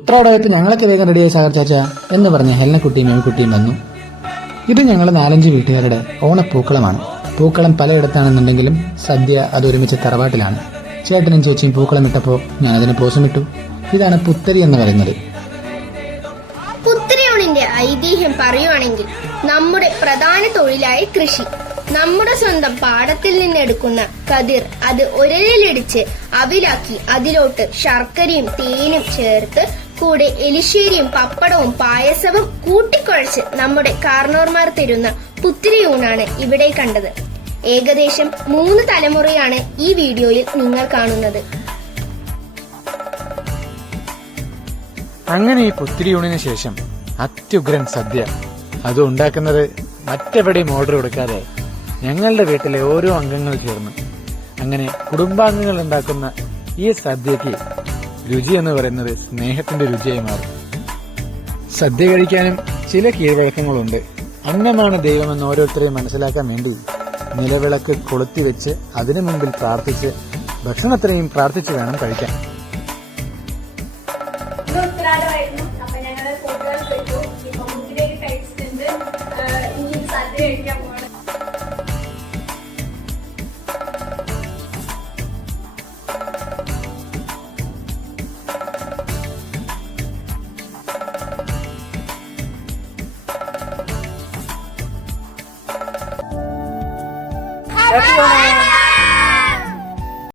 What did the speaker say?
ഉത്രാടകത്ത് ഞങ്ങളൊക്കെ വേഗം റെഡിയായി സാഗർ ചാച്ച എന്ന് പറഞ്ഞ് ഹെലനക്കുട്ടിയും മേൽക്കുട്ടിയും വന്നു. ഇത് ഞങ്ങൾ 4-5 വീട്ടുകാരുടെ ഓണപ്പൂക്കളമാണ്. പൂക്കളം പലയിടത്താണെന്നുണ്ടെങ്കിലും സദ്യ അതൊരുമിച്ച് തറവാട്ടിലാണ്. ചേട്ടനും ചേച്ചിയും പൂക്കളം ഇട്ടപ്പോൾ ഞാനതിന് പോസമിട്ടു. ഇതാണ് പുത്തരി എന്ന് പറയുന്നത്. പുത്തരിയോണിന്റെ ഐതിഹ്യം പറയുവാണെങ്കിൽ നമ്മുടെ പ്രധാന തൊഴിലായ കൃഷി. നമ്മുടെ സ്വന്തം പാടത്തിൽ നിന്നെടുക്കുന്ന കതിർ അത് ഉരലിലിടിച്ച് അവിലാക്കി അതിലോട്ട് ശർക്കരയും തേനും ചേർത്ത് കൂടെ എലിശ്ശേരിയും പപ്പടവും പായസവും കൂട്ടിക്കുഴച്ച് നമ്മുടെ കാർന്നോർമാർ തരുന്ന പുത്തിരിയൂണാണ് ഇവിടെ കണ്ടത്. ഏകദേശം 3 തലമുറയാണ് ഈ വീഡിയോയിൽ നിങ്ങൾ കാണുന്നത്. അങ്ങനെ ഈ പുത്തിരിയൂണിന് ശേഷം അത്യുഗ്രൻ സദ്യ. അത് ഉണ്ടാക്കുന്നത് മറ്റെവിടെയും ഓർഡർ കൊടുക്കാതെ ഞങ്ങളുടെ വീട്ടിലെ ഓരോ അംഗങ്ങൾ ചേർന്ന് അങ്ങനെ കുടുംബാംഗങ്ങൾ ഉണ്ടാക്കുന്ന ഈ സദ്യക്ക് രുചി എന്ന് പറയുന്നത് സ്നേഹത്തിന്റെ രുചിയായി മാറും. സദ്യ കഴിക്കാനും ചില കീഴ്വഴക്കങ്ങളുണ്ട്. അന്നമാണ് ദൈവമെന്ന് ഓരോരുത്തരെയും മനസ്സിലാക്കാൻ വേണ്ടി നിലവിളക്ക് കൊളുത്തിവെച്ച് അതിനു മുമ്പിൽ പ്രാർത്ഥിച്ച് ഭക്ഷണത്തിനെയും പ്രാർത്ഥിച്ച് വേണം കഴിക്കാൻ. ഹാപ്പി ഓണം.